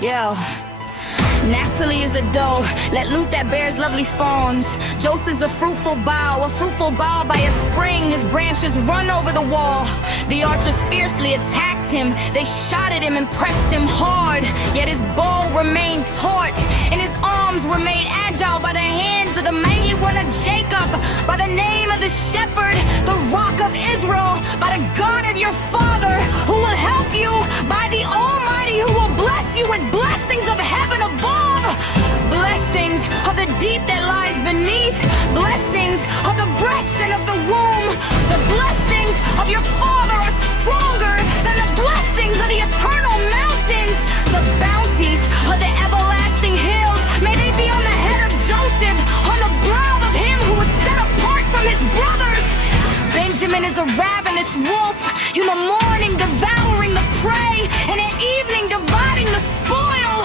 Yo. Naphtali is a doe, let loose that bear's lovely fawns. Joseph's a fruitful bough by a spring. His branches run over the wall. The archers fiercely attacked him. They shot at him and pressed him hard. Yet his bow remained taut, and his arms were made agile by the hands of the mighty one of Jacob, by the name of the shepherd, the rock of Israel, by the God of your father, who will help you, by the Almighty, who will bless you with blessings of heaven above. Blessings of the deep that lies beneath. Blessings of the breast and of the womb. The blessings of your father are stronger than the blessings of the eternal mountains. The bounties of the everlasting hills, may they be on the head of Joseph, on the brow of him who was set apart from his brothers. Benjamin is a ravenous wolf, in the morning devouring the prey, and at evening dividing the spoil.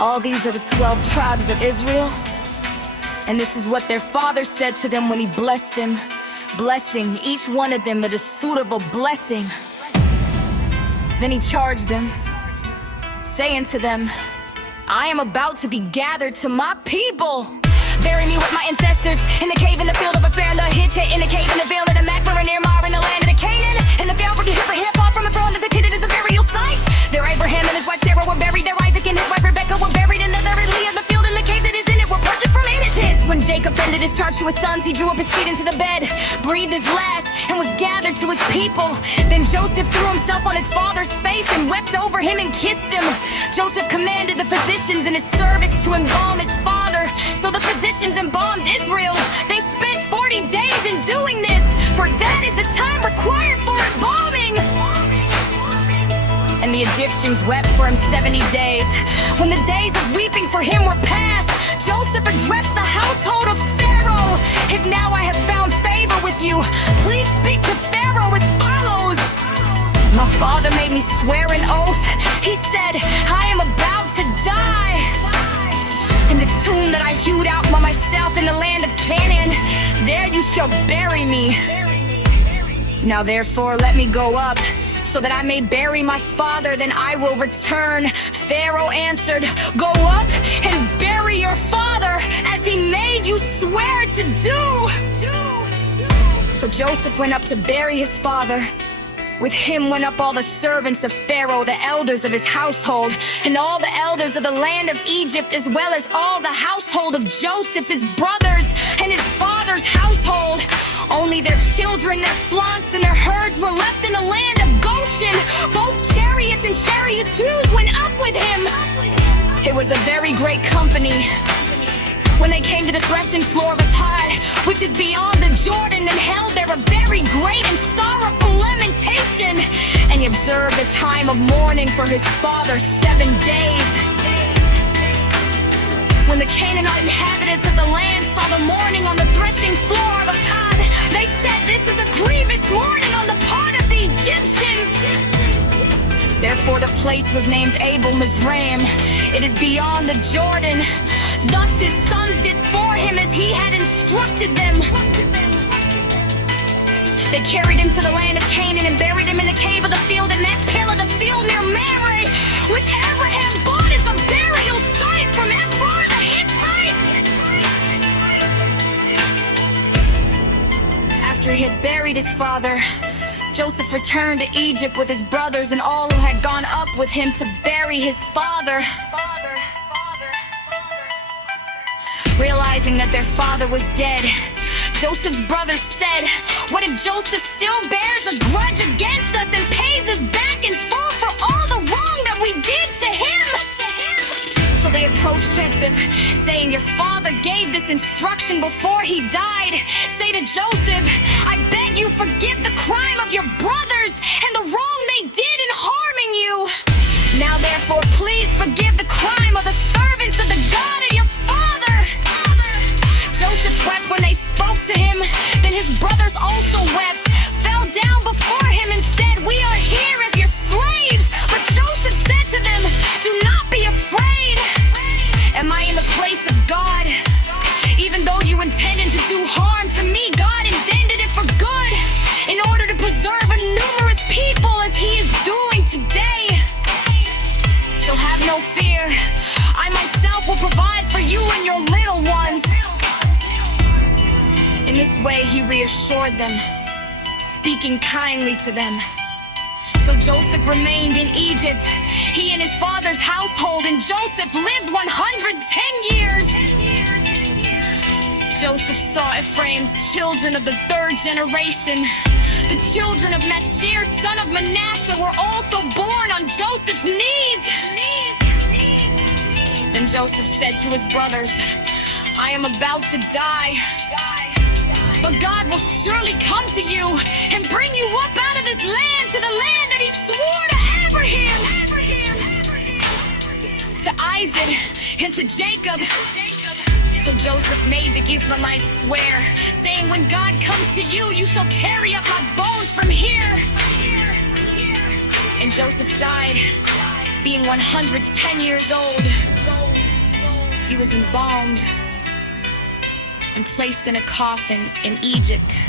All these are the 12 tribes of Israel, and this is what their father said to them when he blessed them, blessing each one of them with a suitable blessing. Then he charged them, saying to them, I am about to be gathered to my people. Bury me with my ancestors in the cave, in the field of a fair, in the Hittite, in the cave, in the vale of the Macmar, near Mar, in the land of the Canaan, in the field where the hipper far from the throne of the kid, it is a burial site. There Abraham and his wife Sarah were buried, there Isaac and his wife Rebecca were buried, and there Leah, the field and the cave that is in it were purchased from inhabitants. When Jacob ended his charge to his sons, he drew up his feet into the bed, breathed his last, and was gathered to his people. Then Joseph threw himself on his father's face and wept over him and kissed him. Joseph commanded the physicians in his service to embalm his father. So the physicians embalmed Israel. They spent 40 days in doing this, for that is the time required for embalming. And the Egyptians wept for him 70 days. When the days of weeping for him were past, Joseph addressed the household of Pharaoh. If now I have found favor with you, please speak to Pharaoh as follows. My father made me swear an oath. He said, I am about to die. In the tomb that I hewed out by myself in the land of Canaan, there you shall bury me. Now therefore let me go up, so that I may bury my father, then I will return. Pharaoh answered, go up and bury your father, as he made you swear to do. So Joseph went up to bury his father. With him went up all the servants of Pharaoh, the elders of his household, and all the elders of the land of Egypt, as well as all the household of Joseph, his brothers, and his father's household. Only their children, their flocks, and their herds were left in the land of Goshen. Both chariots and charioteers went up with him. It was a very great company. When they came to the threshing floor of Atad, which is beyond the Jordan, and held there a very great and sorrowful lamentation, and he observed the time of mourning for his father 7 days. When the Canaanite inhabitants of the land saw the mourning on the threshing floor of Atad, they said, this is a grievous mourning on the part of the Egyptians. Therefore the place was named Abel Mizraim. It is beyond the Jordan. Thus his sons did for him as he had instructed them. They carried him to the land of Canaan and buried him in the cave of the field in Machpelah of the field near Mamre, which Abraham bought as a burial site from Ephron the Hittite. After he had buried his father, Joseph returned to Egypt with his brothers and all who had gone up with him to bury his father. Realizing that their father was dead, Joseph's brothers said, what if Joseph still bears a grudge against us and pays us back in full for all the wrong that we did to him? So they approached Joseph, saying, your father gave this instruction before he died. Say to Joseph, I beg you forgive the crime of your brothers and the wrong they did in harming you. Now therefore please forgive the crime of the servants of the God of your father. Joseph wept when they spoke to him. Then his brothers also wept, fell down before him and said, we are here as your slaves. But Joseph said to them, do not be afraid. Am I in the place of God? Even though you intended to do harm to me, God intended it for good, in order to preserve a numerous people as he is doing today. So have no fear. this way he reassured them, speaking kindly to them. So Joseph remained in Egypt, he and his father's household, and Joseph lived 110 years. Joseph saw Ephraim's children of the third generation. The children of Machir, son of Manasseh, were also born on Joseph's knees. Then Joseph said to his brothers, I am about to die, but God will surely come to you and bring you up out of this land to the land that he swore to Abraham, to Isaac, and to Jacob. So Joseph made the Ishmaelites swear, saying, when God comes to you, you shall carry up my bones from here. And Joseph died, being 110 years old. He was embalmed and placed in a coffin in Egypt.